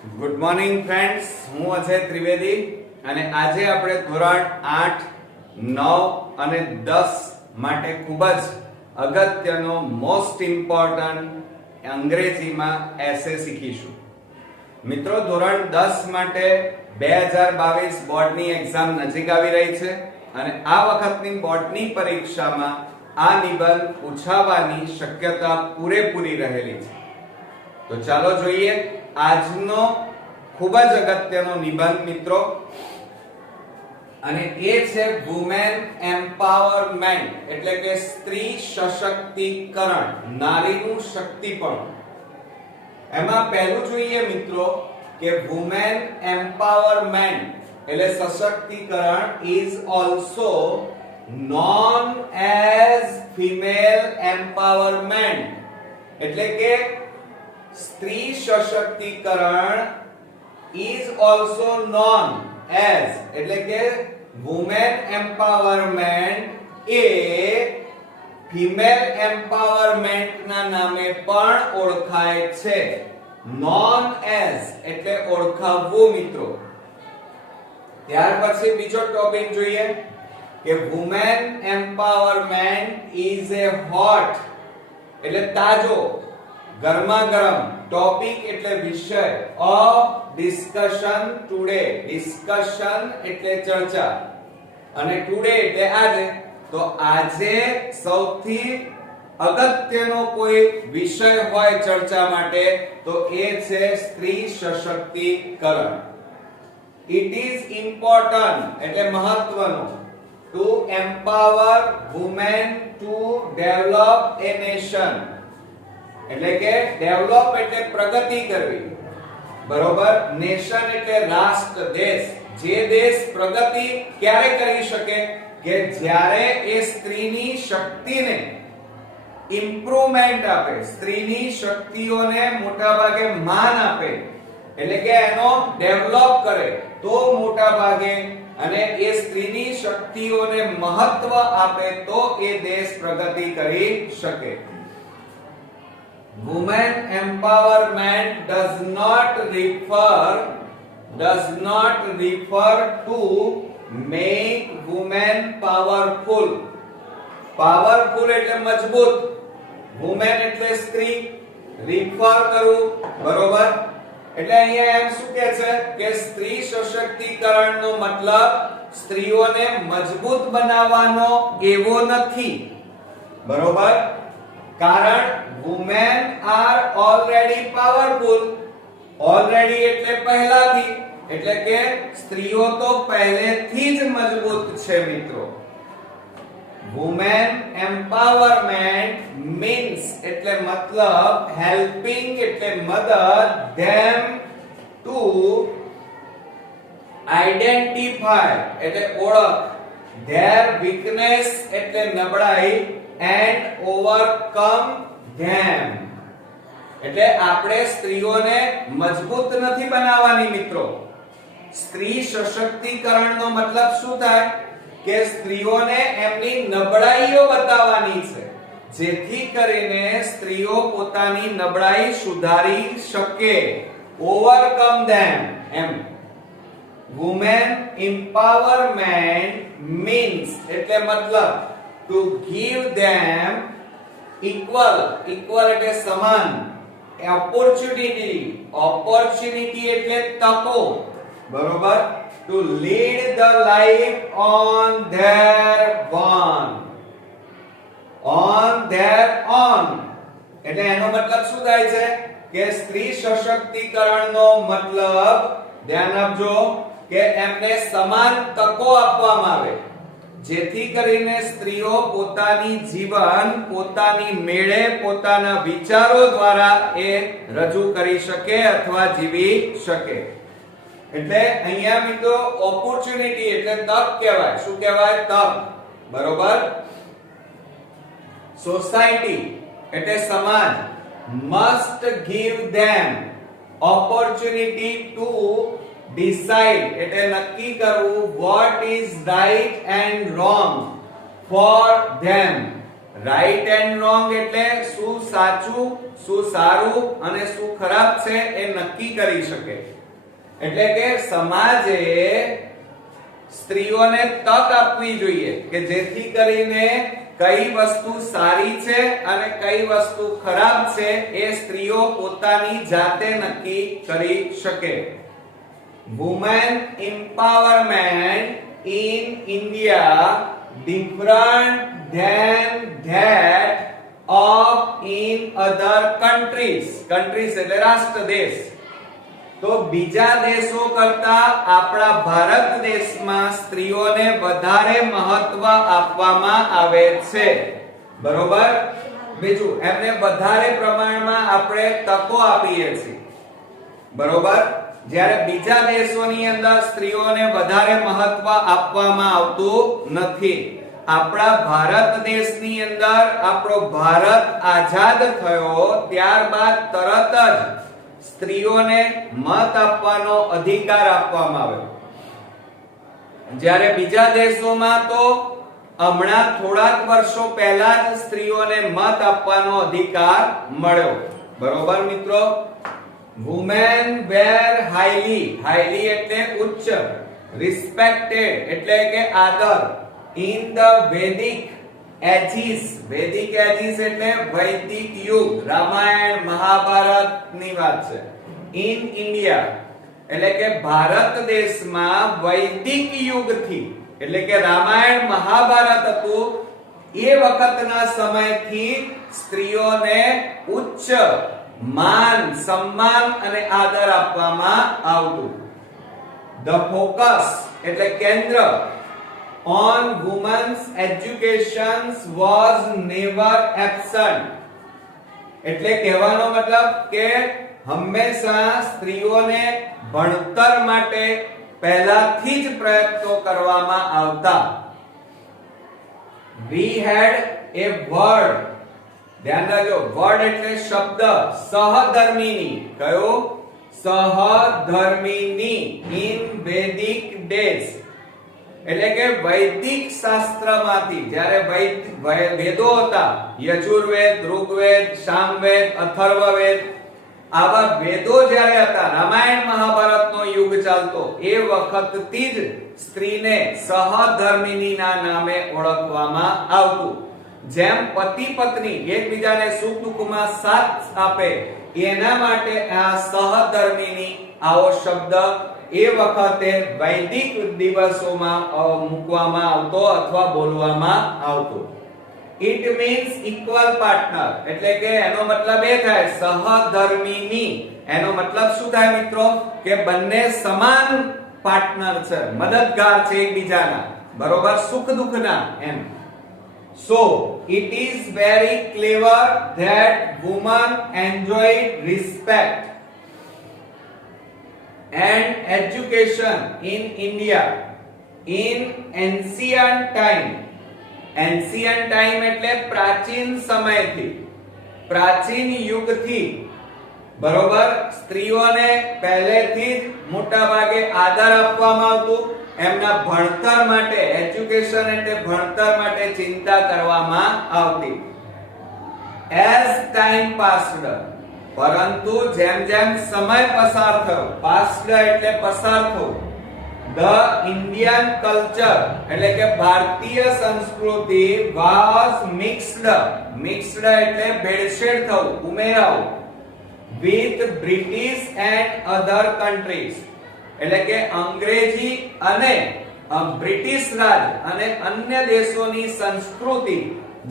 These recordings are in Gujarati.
ગુડ મોર્નિંગ ફ્રેન્ડ્સ, હું અજય ત્રિવેદી અને આજે આપણે ધોરણ 8, 9 અને 10 માટે ખૂબ જ અગત્યનો મોસ્ટ ઇમ્પોર્ટન્ટ અંગ્રેજીમાં એસે શીખીશું. મિત્રો, ધોરણ 10 માટે 2022 બોર્ડની એક્ઝામ નજીક આવી રહી છે અને આ વખતની બોર્ડની પરીક્ષામાં આ નિબંધ પૂછાવાની શક્યતા પૂરેપૂરી રહેલી છે. તો ચાલો જોઈએ આજનો ખૂબ જ અગત્યનો નિબંધ મિત્રો, અને એ છે વુમેન એમ્પાવરમેન્ટ, એટલે કે સ્ત્રી સશક્તિકરણ, નારીનું શક્તિપણું. એમાં પહેલું જોઈએ મિત્રો કે વુમેન એમ્પાવરમેન્ટ એટલે સશક્તિકરણ is also known as female empowerment, એટલે કે સ્ત્રી સશક્તિકરણ is also known as, એટલે કે women empowerment એ female empowerment ના નામે પણ ઓળખાય છે. known as એટલે ઓળખાવવું મિત્રો. ત્યાર પછી બીજો ટોપિક જોઈએ કે women empowerment is a hot એટલે તાજો, ગરમા ગરમ, ટોપિક એટલે વિષય, ઓફ ડિસ્કશન ટુડે, ડિસ્કશન એટલે ચર્ચા અને ટુડે એટલે આજે. તો આજે સૌથી અગત્યનો કોઈ વિષય હોય ચર્ચા માટે તો એ છે સ્ત્રી સશક્તિકરણ. ઇટ ઇઝ ઇમ્પોર્ટન્ટ એટલે મહત્વનું to empower women to develop a nation, એટલે કે ડેવલપ એટલે પ્રગતિ કરવી, બરોબર. નેશન એટલે રાષ્ટ્ર, દેશ. જે દેશ પ્રગતિ ક્યારે કરી શકે કે જ્યારે એ સ્ત્રીની શક્તિને ઇમ્પ્રુવમેન્ટ આપે, સ્ત્રીની શક્તિઓને મોટા ભાગે માન આપે, એટલે કે એનો ડેવલપ કરે તો મોટા ભાગે, અને એ સ્ત્રીની શક્તિઓને મહત્વ આપે તો એ દેશ પ્રગતિ કરી શકે. Women empowerment does not refer to make women powerful. Powerful એટલે મજબૂત, women એટલે સ્ત્રી, refer કરું, બરોબર. એટલે અહીંયા એમ શું કહે છે કે સ્ત્રી સશક્તિકરણનો મતલબ સ્ત્રીઓને મજબૂત બનાવવાનો એવો નથી, બરોબર. કારણ women are already powerful. already એટલે પહેલાથી, એટલે કે સ્ત્રીઓ તો પહેલેથી જ મજબૂત છે મિત્રો. women empowerment means એટલે મતલબ helping એટલે મદદ, them to identify એટલે ઓળખ, their weakness એટલે નબળાઈ, and overcome them એટલે આપણે સ્ત્રીઓને મજબૂત નથી બનાવવાની મિત્રો. સ્ત્રી સશક્તિકરણનો મતલબ શું થાય કે સ્ત્રીઓને એમની નબળાઈઓ બતાવવાની છે, જેથી કરીને સ્ત્રીઓ પોતાની નબળાઈ સુધારી શકે. overcome them એમ. women empowerment means એટલે મતલબ to give them equal એટલે સમાન, opportunity એટલે તકો, બરોબર. to lead the life on their own એટલે એનો મતલબ શું થાય છે કે સ્ત્રી સશક્તિકરણનો મતલબ, ધ્યાન આપજો, કે એમને સમાન તકો આપવામાં આવે, જેથી કરીને સ્ત્રીઓ પોતાની જીવન પોતાની મેળે પોતાના વિચારો દ્વારા એ રજૂ કરી શકે અથવા જીવી શકે. એટલે અહીંયા મિત્રો ઓપોર્ચ્યુનિટી એટલે તક કહેવાય. શું કહેવાય? તક, બરોબર. સોસાયટી એટલે સમાજ must give them opportunity to decide એટલે નક્કી કરવું what is right and wrong for them. right and wrong એટલે શું સાચું, શું સારું અને શું ખરાબ છે એ નક્કી કરી શકે. એટલે કે સમાજે સ્ત્રીઓને તક આપવી જોઈએ કે જેથી કરીને કઈ વસ્તુ સારી છે અને કઈ વસ્તુ ખરાબ છે એ સ્ત્રીઓ પોતાની જાતે નક્કી કરી શકે. Women empowerment in India different than that of in other countries. Countries એટલે રાષ્ટ્ર દેશ. તો બીજા દેશો કરતા આપણા ભારત દેશમાં સ્ત્રીઓને વધારે મહત્વ આપવામાં આવે છે. બરોબર? બીજું, એમને વધારે પ્રમાણમાં આપણે તકો આપીએ છીએ. બરોબર? જ્યારે બીજા દેશોની અંદર સ્ત્રીઓને વધારે મહત્વ આપવામાં આવતું નથી. આપણા ભારત દેશની અંદર આપણો ભારત આઝાદ થયો ત્યારબાદ તરત જ સ્ત્રીઓને મત આપવાનો અધિકાર આપવામાં આવ્યો. જ્યારે બીજા દેશોમાં તો હમણાં થોડાક વર્ષો પહેલા જ સ્ત્રીઓને મત આપવાનો અધિકાર મળ્યો. બરોબર મિત્રો? women were highly એટલે ઉચ્ચ, respected એટલે કે આદર, in the Vedic ages એટલે વૈદિક યુગ, રામાયણ મહાભારત ની વાત છે. in India એટલે કે ભારત દેશમાં વૈદિક યુગથી એટલે કે રામાયણ મહાભારત હતું એ વખતના સમયથી સ્ત્રીઓને ઉચ્ચ માન, સન્માન અને આદર આપવામાં આવતું. the focus એટલે કેન્દ્ર on women's education was never absent. એટલે કહેવાનો મતલબ કે હંમેશા સ્ત્રીઓને ભણતર માટે પહેલાથી જ પ્રયત્નો કરવામાં આવતા. we had a word, ધ્યાન રાખજો, વર્ડ એટલે શબ્દ, સહધર્મિણી. કયો? સહધર્મિણી in Vedic days એટલે કે વૈદિક શાસ્ત્રમાંથી જ્યારે વેદો હતા, યજુર્વેદ, ઋગ્વેદ, સામવેદ, અથર્વવેદ, આવા વેદો જ્યારે હતા, રામાયણ મહાભારતનો યુગ ચાલતો, એ વખતથી જ સ્ત્રીને સહધર્મિણીના નામે ઓળખવામાં આવતું. જેમ પતિ પત્ની એકબીજાને સુખ દુઃખમાં સાથ આપે એના માટે આ સહધર્મિણી આવો શબ્દ એ વખતે વૈદિક દિવસોમાં મૂકવામાં આવતો અથવા બોલવામાં આવતો. it means equal partner એટલે કે એનો મતલબ એ થાય સહધર્મિણી, એનો મતલબ શું થાય મિત્રો? કે બંને સમાન પાર્ટનર છે, મદદગાર છે એકબીજાના. બરોબર? સુખ દુઃખના એમ. So it is very clever that women enjoyed respect and education in India in ancient time. Ancient time એટલે પ્રાચીન સમયથી, પ્રાચીન યુગથી. બરોબર? સ્ત્રીઓને પહેલેથી જ મોટા ભાગે આદર આપવામાં આવતું. એમના ભણતર માટે, એજ્યુકેશન એટલે ભણતર માટે ચિંતા કરવામાં આવતી. as time passed, પરંતુ જેમ જેમ સમય પસાર થયો, passed એટલે પસાર થયો, the Indian culture એટલે કે ભારતીય સંસ્કૃતિ was mixed એટલે ભેળસેળ થવું, ઉમેરાવું, with British and other countries એટલે કે અંગ્રેજી અને બ્રિટિશ રાજ અને અન્ય દેશોની સંસ્કૃતિ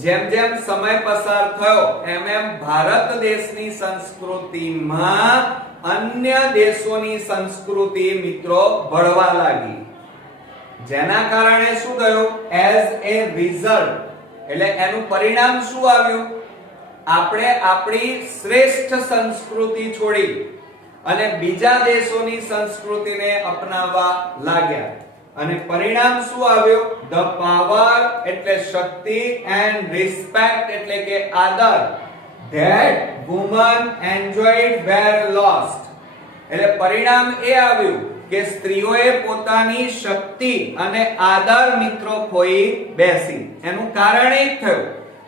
જેમ જેમ સમય પસાર થયો એમ એમ ભારત દેશની સંસ્કૃતિમાં અન્ય દેશોની સંસ્કૃતિ મિત્રો ભળવા લાગી. જેના કારણે શું થયું? as a result એટલે એનું પરિણામ શું આવ્યું? આપણે આપણી શ્રેષ્ઠ સંસ્કૃતિ છોડી અને બીજા દેશોની સંસ્કૃતિને અપનાવવા લાગ્યા. અને પરિણામ શું આવ્યું? the power એટલે શક્તિ and respect એટલે કે આદર that women enjoyed were lost. એટલે પરિણામ એ આવ્યું કે સ્ત્રીઓએ પોતાની શક્તિ અને આદર મિત્રો ખોઈ બેસી. એનું કારણ એ થયું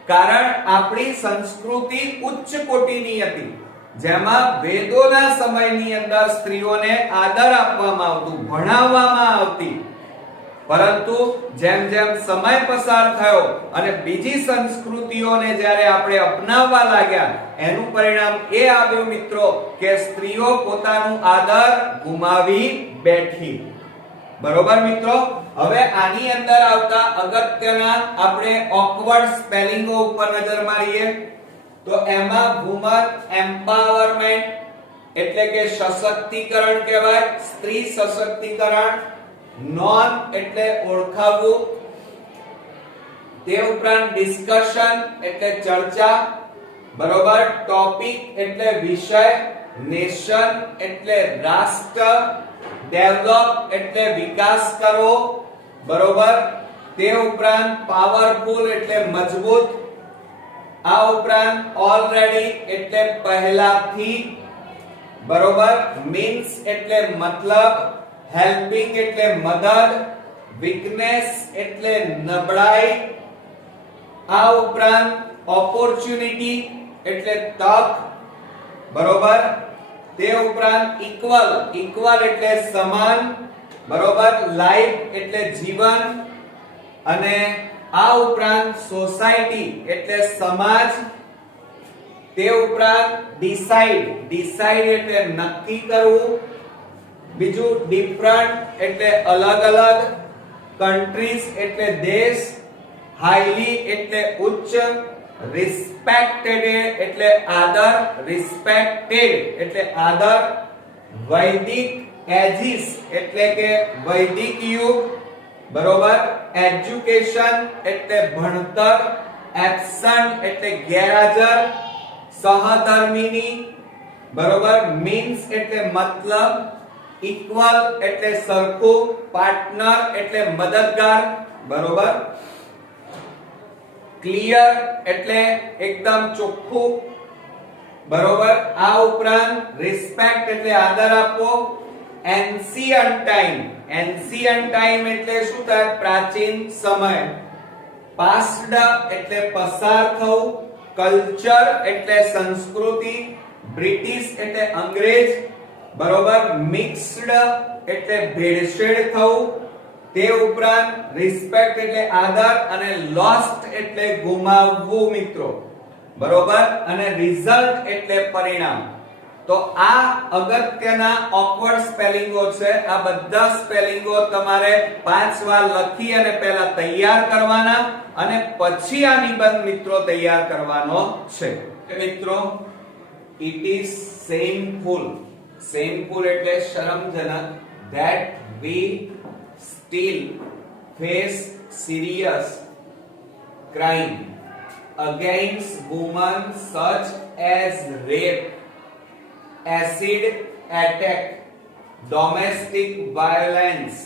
કારણ આપણી સંસ્કૃતિ ઉચ્ચ કોટીની હતી, જેમાં વેદોના સમયની અંદર સ્ત્રીઓને આદર આપવામાં આવતું, ભણાવવામાં આવતી. પરંતુ જેમ જેમ સમય પસાર થયો અને બીજી સંસ્કૃતિઓને જ્યારે આપણે અપનાવવા લાગ્યા, એનું પરિણામ એ આવ્યું મિત્રો કે સ્ત્રીઓ પોતાનું આદર ગુમાવી બેઠી. બરોબર મિત્રો. હવે આની અંદર આવતા અગત્યના આપણે ઓકવર્ડ સ્પેલિંગો ઉપર નજર મારીએ તો એમાં વુમન એમ્પાવરમેન્ટ એટલે કે સશક્તિકરણ કહેવાય, સ્ત્રી સશક્તિકરણ. નોન એટલે ઓળખાવવું, તે ઉપરાંત ડિસ્કશન એટલે ચર્ચા, બરોબર. ટોપિક એટલે વિષય, નેશન એટલે રાષ્ટ્ર, ડેવલપ એટલે વિકાસ કરવો, બરોબર. તે ઉપરાંત પાવરફુલ એટલે મજબૂત. આ ઉપરાંત ઓલરેડી એટલે પહેલાથી, બરોબર. મીન્સ એટલે મતલબ, હેલ્પિંગ એટલે મદદ, વીકનેસ એટલે નબળાઈ. આ ઉપરાંત ઓપોર્ચ્યુનિટી એટલે તક, બરોબર. તે ઉપરાંત ઇક્વલ, ઇક્વલ એટલે સમાન, બરોબર. લાઈફ એટલે જીવન. અને આ ઉપરાંત સોસાયટી એટલે સમાજ. તે ઉપરાંત ડિસાઈડ, ડિસાઈડ એટલે નક્કી કરવું. બીજું ડિફરન્ટ એટલે અલગ અલગ, કન્ટ્રીઝ એટલે દેશ, હાઈલી એટલે ઉચ્ચ, રિસ્પેક્ટેડ એટલે આદર, રિસ્પેક્ટેડ એટલે આદર, વૈદિક એજીસ એટલે કે વૈદિક યુગ, બરોબર. એજ્યુકેશન એટલે ભણતર, એબ્સન્ટ એટલે ગેરહાજર, સહધર્મિણી, બરોબર. મીન્સ એટલે મતલબ, ઇક્વલ એટલે સરખું, પાર્ટનર એટલે મદદગાર, બરોબર. ક્લિયર એટલે એકદમ ચોખ્ખું, બરોબર. આ ઉપરાંત રિસ્પેક્ટ એટલે આદર આપવો. એન્શિયન્ટ ટાઈમ, એન્શિયન્ટ ટાઈમ એટલે શું થાય? પ્રાચીન સમય. પાસ્ડ એટલે પસાર થવું. કલ્ચર એટલે સંસ્કૃતિ. બ્રિટિશ એટલે અંગ્રેજ, બરોબર. મિક્સ્ડ એટલે ભેળસેળ થવું. તે ઉપરાંત રિસ્પેક્ટ એટલે આદર અને લોસ્ટ એટલે ગુમાવવું મિત્રો, બરોબર. અને રિઝલ્ટ એટલે પરિણામ. તો આ અગત્યના ઓકવર્ડ સ્પેલિંગો છે. આ બધા સ્પેલિંગો તમારે 5 વાર લખી અને પહેલા તૈયાર કરવાના અને પછી આ નિબંધ મિત્રો તૈયાર કરવાનો છે. મિત્રો, it is shameful, shameful એટલે શરમજનક, that we still face serious crime against women such as rape, acid attack, domestic violence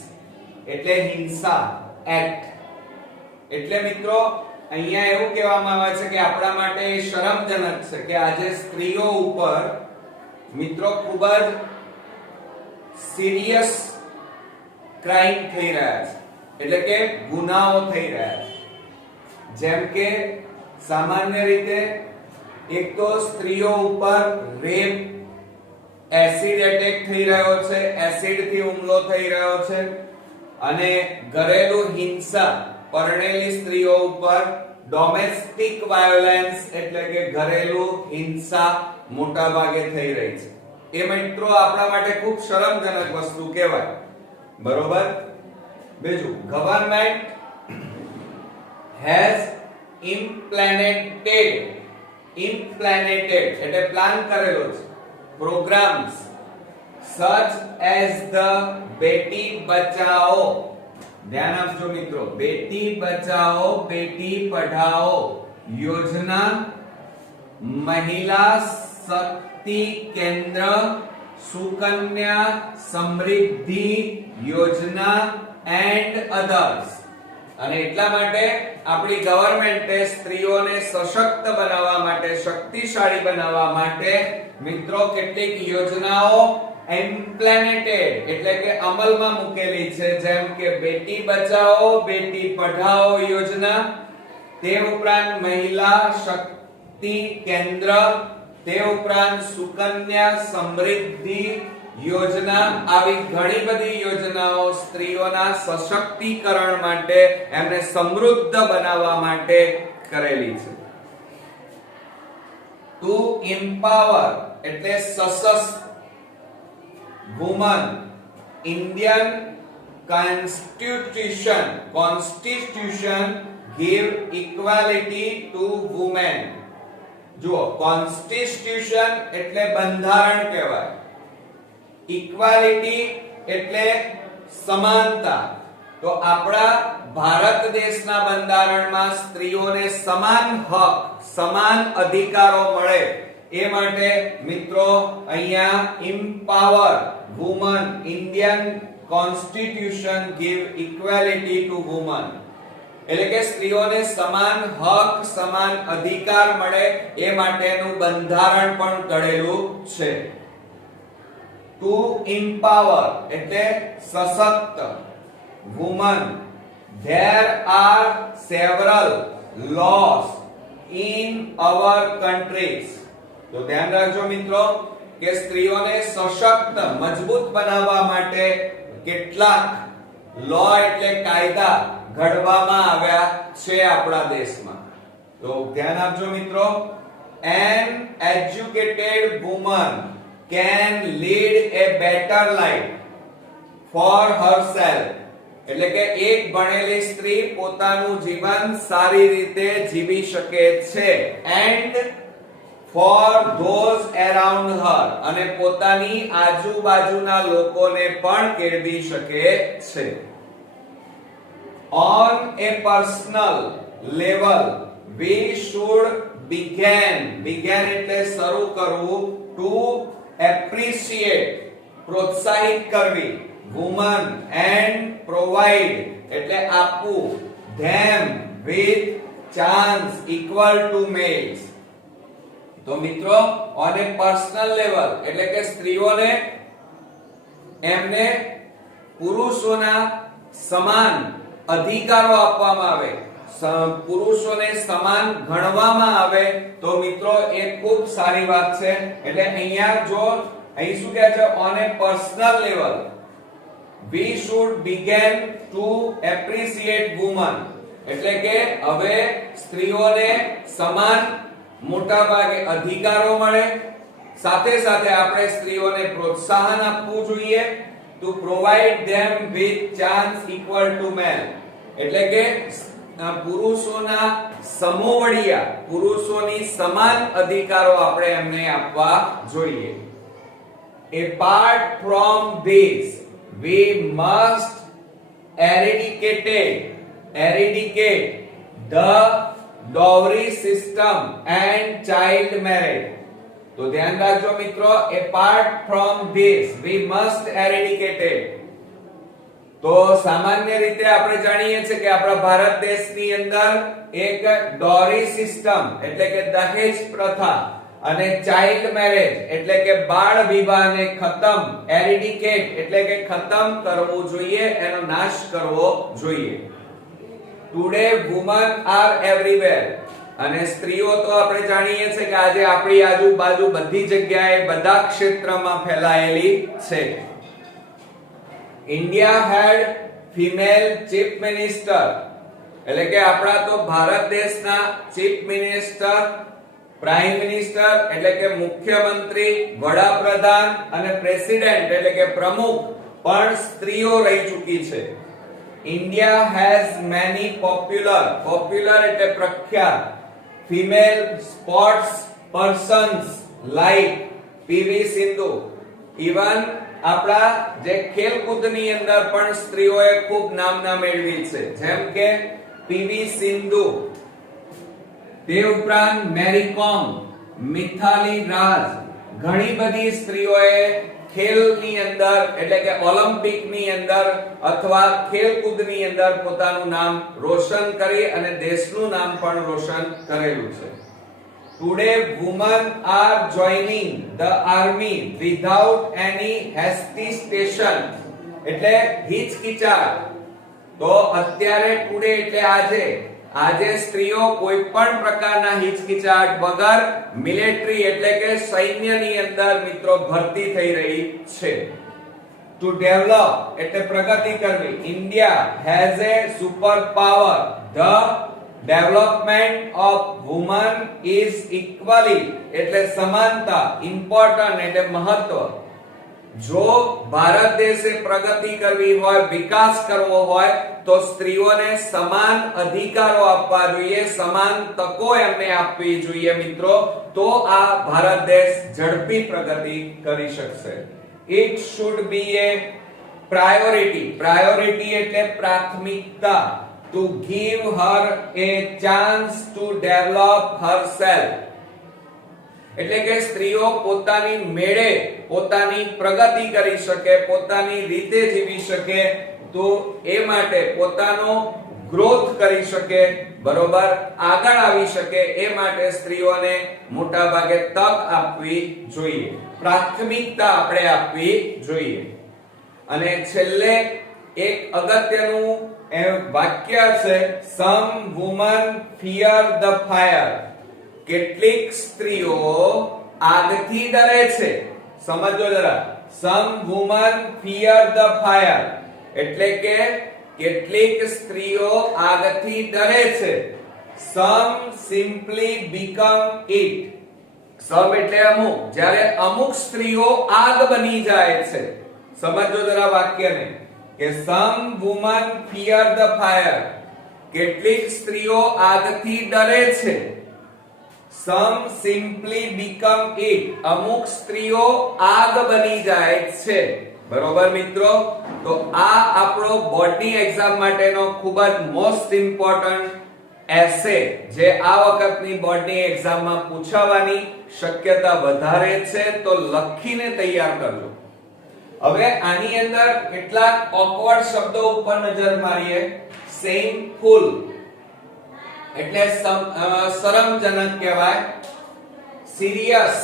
એટલે હિંસા એક્ટ. એટલે મિત્રો અહીંયા એવું કહેવામાં આવે છે કે આપણા માટે એ શરમજનક છે કે આજે સ્ત્રીઓ ઉપર મિત્રો ખૂબ જ સિરિયસ ક્રાઇમ થઈ રહ્યા છે, એટલે કે ગુનાઓ થઈ રહ્યા છે. જેમ કે સામાન્ય રીતે એક તો સ્ત્રીઓ ઉપર રેપ, એસિડ એટેક થઈ રહ્યો છે, એસિડ થી હુમલો થઈ રહ્યો છે, અને ઘરેલુ હિંસા પરણેલી સ્ત્રીઓ ઉપર ડોમેસ્ટિક વાયોલેન્સ એટલે કે ઘરેલુ હિંસા મોટા ભાગે થઈ રહી છે. એ મિત્રો આપણા માટે ખૂબ શરમજનક વસ્તુ કહેવાય, બરોબર. બીજું, ગવર્નમેન્ટ હેઝ implemented એટલે પ્લાન કરેલો છે, programs such as the Beti Bachao, ધ્યાન આપજો મિત્રો, બેટી બચાઓ બેટી પઢાઓ યોજના, મહિલા શક્તિ કેન્દ્ર, સુકન્યા સમૃદ્ધિ યોજના એન્ડ અધર્સ. અને એટલા માટે આપણી ગવર્નમેન્ટે સ્ત્રીઓને સશક્ત બનાવવા માટે, શક્તિશાળી બનાવવા માટે મિત્રો કેટલીક યોજનાઓ ઇમ્પ્લિમેન્ટેડ એટલે કે અમલમાં મૂકેલી છે, જેમ કે બેટી બચાઓ બેટી પઢાઓ યોજના, તે ઉપરાંત મહિલા શક્તિ કેન્દ્ર, તે ઉપરાંત સુકન્યા સમૃદ્ધિ યોજના, આવી ઘણી બધી યોજનાઓ સ્ત્રીઓના સશક્તિકરણ માટે, એમને સમૃદ્ધ બનાવવા માટે કરેલી છે. ટુ એમ્પાવર એટલે સશસ્ત્ર. Woman, Indian constitution give equality to women. જો કોન્સ્ટિટ્યુશન એટલે બંધારણ કહેવાય, ઇક્વાલિટી એટલે સમાનતા. તો આપણા ભારત દેશના બંધારણમાં સ્ત્રીઓને સમાન હક, સમાન અધિકારો મળે એ માટે મિત્રો અહીંયા empower women, Indian constitution give equality to women, એટલે કે સ્ત્રીઓને સમાન હક, સમાન અધિકાર મળે એ માટેનું બંધારણ પણ ઘડેલું છે. ટુ empower એટલે સશક્ત. women, there are several laws in our countries. તો ધ્યાન રાખજો મિત્રો કે સ્ત્રીઓને સશક્ત, મજબૂત બનાવવા માટે કેટલાક લો એટલે કાયદા ઘડવામાં આવ્યા છે આપણા દેશમાં. તો ધ્યાન આપજો મિત્રો. an educated woman can lead a better life for herself, એટલે કે એક ભણેલી સ્ત્રી પોતાનું જીવન સારી રીતે જીવી શકે છે, and for those around her, અને પોતાની આજુબાજુના લોકોને પણ કેળવી શકે છે. On a personal level we should begin એટલે શરૂ કરવું, to appreciate પ્રોત્સાહિત કરવી, women, and provide એટલે આપવું, them with chance equal to males. તો મિત્રો on a personal level એટલે કે સ્ત્રીઓને એમને પુરુષોના સમાન અધિકારો આપવામાં આવે, પુરુષોને સમાન ગણવામાં આવે, તો મિત્રો એ ખૂબ સારી વાત છે. એટલે અહીંયા જો અહીં શું કહે છે, on a personal level we should begin to appreciate women, એટલે કે હવે સ્ત્રીઓને સમાન મોટા ભાગે અધિકારો મળે, સાથે સાથે આપણે સ્ત્રીઓને પ્રોત્સાહન આપવું જોઈએ. to provide them with chance equal to male, એટલે કે પુરુષોના સમોવડિયા, પુરુષોની સમાન અધિકારો આપણે એમને આપવા જોઈએ. apart from this we must eradicate the dowry system and child marriage. તો ધ્યાન રાખજો મિત્રો, apart from this we must eradicate it. તો સામાન્ય રીતે આપણે જાણીએ છીએ કે આપણા ભારત દેશની અંદર એક ડોરી સિસ્ટમ એટલે કે દહેજ પ્રથા અને ચાઇલ્ડ મેરેજ એટલે કે બાળ વિવાહને ખતમ, એરેડિકેટ એટલે કે ખતમ કરવું જોઈએ, એનો નાશ કરવો જોઈએ. ટુડે વુમન આર એવરીવેર, અને સ્ત્રીઓ તો આપણે જાણીએ છીએ કે આજે આપણી આજુબાજુ બધી જગ્યાએ, બધા ક્ષેત્રમાં ફેલાયેલી છે. ઇન્ડિયા હેડ ફિમેલ ચીફ મિનિસ્ટર, એટલે કે આપણા તો ભારત દેશના ચીફ મિનિસ્ટર, પ્રાઇમ મિનિસ્ટર એટલે કે મુખ્યમંત્રી, વડાપ્રધાન અને પ્રેસિડેન્ટ એટલે કે પ્રમુખ પણ સ્ત્રીઓ રહી ચૂકી છે. India has many popular એટલે પ્રખ્યાત female sports persons like PV Sindhu. Even આપણા જે ખેલકૂદની અંદર પણ સ્ત્રીઓએ ખૂબ નામના મેળવી છે, જેમ કે PV સિંધુ, તે ઉપરાંત મેરી કોમ, મિથાલી રાજ, ઘણી બધી સ્ત્રીઓએ ખેલની અંદર એટલે કે ઓલિમ્પિકની અંદર અથવા ખેલકૂદની અંદર પોતાનું નામ રોશન કરી અને દેશનું નામ પણ રોશન કરેલું છે. Today women are joining the army without any hesitation, એટલે હિચકિચાટ. તો અત્યારે ટુડે એટલે આજે આજે સ્ત્રીઓ કોઈ પણ પ્રકારના હિચકિચાટ વગર મિલિટરી એટલે કે સૈન્યની અંદર મિત્રો ભરતી થઈ રહી છે. ટુ ડેવલપ એટલે પ્રગતિ કરવી. India has a super power. The development of woman is equally એટલે સમાનતા. ઇમ્પોર્ટન્ટ એટલે મહત્વ. જો ભારત દેશે પ્રગતિ કરવી હોય, વિકાસ કરવો હોય તો સ્ત્રીઓને સમાન અધિકારો આપવા જોઈએ, સમાન તકો એમને આપવી જોઈએ મિત્રો. તો આ ભારત દેશ ઝડપી પ્રગતિ કરી શકશે. It should be a priority. Priority એટલે પ્રાથમિકતા. To give her a chance to develop herself. એટલે કે સ્ત્રીઓ પોતાની મેળે પોતાની પ્રગતિ કરી શકે, પોતાની રીતે જીવી શકે, તો એ માટે પોતાનો ગ્રોથ કરી શકે, બરોબર, આગળ આવી શકે, એ માટે સ્ત્રીઓને મોટા ભાગે તક આપવી જોઈએ, પ્રાથમિકતા આપણે આપવી જોઈએ. અને છેલ્લે એક અગત્યનું વાક્ય છે, some women fear the fire. કેટલીક સ્ત્રીઓ આગથી ડરે છે. સમજો જરા, some women fear the fire એટલે કે કેટલીક સ્ત્રીઓ આગથી ડરે છે. some simply become it. some એટલે અમુક, જ્યારે અમુક સ્ત્રીઓ આગ બની જાય છે. સમજો જરા વાક્યને કે some women fear the fire. કેટલીક સ્ત્રીઓ આગથી ડરે છે. some simply become it. અમુક સ્ત્રીઓ આગ બની જાય છે. બરોબર મિત્રો? તો આ આપણો બોર્ડની એક્ઝામ માટેનો ખૂબ જ મોસ્ટ ઇમ્પોર્ટન્ટ એસે જે આ વખતની બોર્ડની એક્ઝામમાં પૂછાવાની શક્યતા વધારે છે, તો લખીને તૈયાર કરજો. હવે આની અંદર કેટલાક ઓકવર્ડ શબ્દો ઉપર નજર મારીએ. શેમફુલ એટલે શરમજનક કહેવાય. સિરિયસ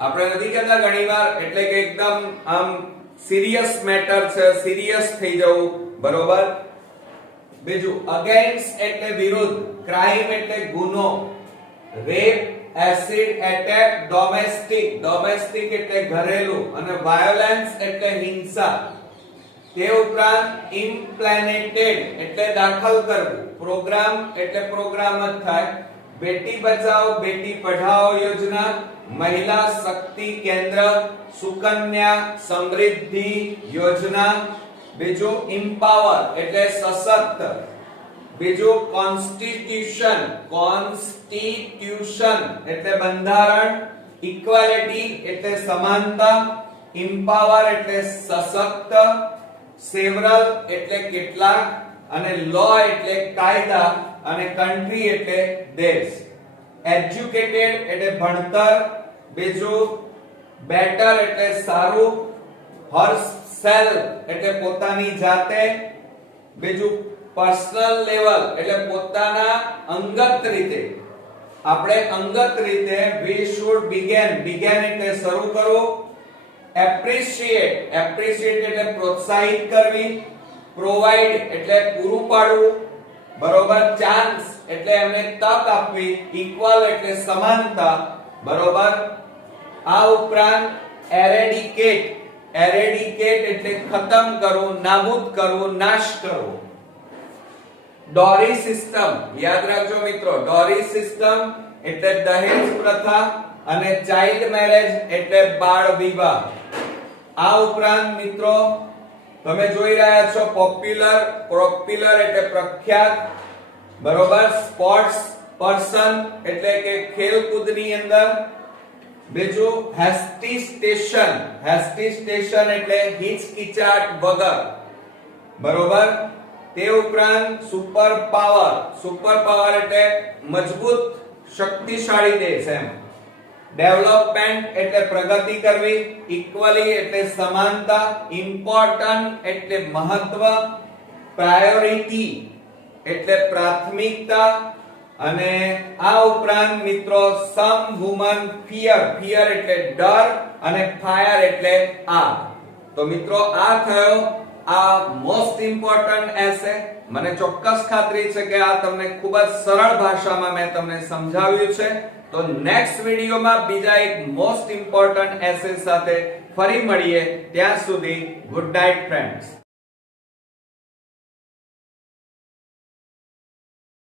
આપણે નથી કહેતા ઘણીવાર, એટલે કે એકદમ આમ સિરિયસ મેટર છે, સિરિયસ થઈ જવું, બરોબર. બીજું અગેન્સ્ટ એટલે વિરુદ્ધ. ક્રાઇમ એટલે ગુનો. Rape, acid attack, domestic. Domestic એટલે ઘરેલું, અને વાયોલેન્સ એટલે હિંસા. તે ઉપરાંત ઇમ્પ્લેનેટેડ એટલે દાખલ કરવું. પ્રોગ્રામ એટલે પ્રોગ્રામ જ થાય. બેટી બચાઓ બેટી પઢાઓ યોજના, મહિલા શક્તિ કેન્દ્ર, સુકન્યા સમૃદ્ધિ યોજના. બીજું ઇમ્પાવર એટલે સશક્ત. બીજું કોન્સ્ટિટ્યુશન. કોન્સ્ટિટ્યુશન એટલે બંધારણ. ઇક્વાલિટી એટલે સમાનતા. ઇમ્પાવર એટલે સશક્ત. સેવરલ એટલે કેટલાક, અને લો એટલે કાયદા, અને કન્ટ્રી એટલે દેશ. એજ્યુકેટેડ એટલે ભણતર. બીજું બેટર એટલે સારું. હરસેલ્ફ એટલે પોતાની જાતે. બીજું પર્સનલ લેવલ એટલે પોતાના અંગત રીતે. આપણે અંગત રીતે we should begin. begin એટલે શરૂ કરવું. એપ્રિશિએટ. એપ્રિશિએટ એટલે પ્રોત્સાહિત કરવી. પ્રોવાઇડ એટલે પૂરું પાડવું, બરોબર. ચાન્સ એટલે એમને તક આપવી. ઇક્વલ એટલે સમાનતા, બરોબર. આ ઉપરાંત એરેડિકેટ. એરેડિકેટ એટલે ખતમ કરવું, નાબૂદ કરવું, નાશ કરવો. ડોરી સિસ્ટમ યાદ રાખજો મિત્રો. ડોરી સિસ્ટમ એટલે દહેજ પ્રથા, અને ચાઇલ્ડ મેરેજ એટલે બાળ વિવાહ. આ ઉપરાંત મિત્રો તમે જોઈ રહ્યા છો પોપ્યુલર. પોપ્યુલર એટલે પ્રખ્યાત, બરોબર. સ્પોર્ટ્સ પર્સન એટલે કે ખેલકૂદની અંદર. બીજું હેસ્ટી સ્ટેશન. હેસ્ટી સ્ટેશન એટલે હિચકિચાટ વગર, બરોબર. તે ઉપરાંત સુપર પાવર. સુપર પાવર એટલે મજબૂત શક્તિશાળી દેશ એમ. ડેવલપમેન્ટ એટલે પ્રગતિ કરવી. ઇક્વલી એટલે સમાનતા. ઇમ્પોર્ટન્ટ એટલે મહત્વ. પ્રાયોરિટી એટલે પ્રાથમિકતા. અને આ ઉપરાંત મિત્રો સમ વુમન ફિયર. ફિયર એટલે ડર, અને ફાયર એટલે આગ. તો મિત્રો આ થયો આ મોસ્ટ ઇમ્પોર્ટન્ટ એસે. મને ચોક્કસ ખાતરી છે કે આ તમને ખૂબ જ સરળ ભાષામાં મેં તમને સમજાવ્યું છે. તો નેક્સ્ટ વિડીયોમાં બીજા એક મોસ્ટ ઇમ્પોર્ટન્ટ એસે સાથે ફરી મળીએ. ત્યાં સુધી ગુડ નાઇટ ફ્રેન્ડ્સ.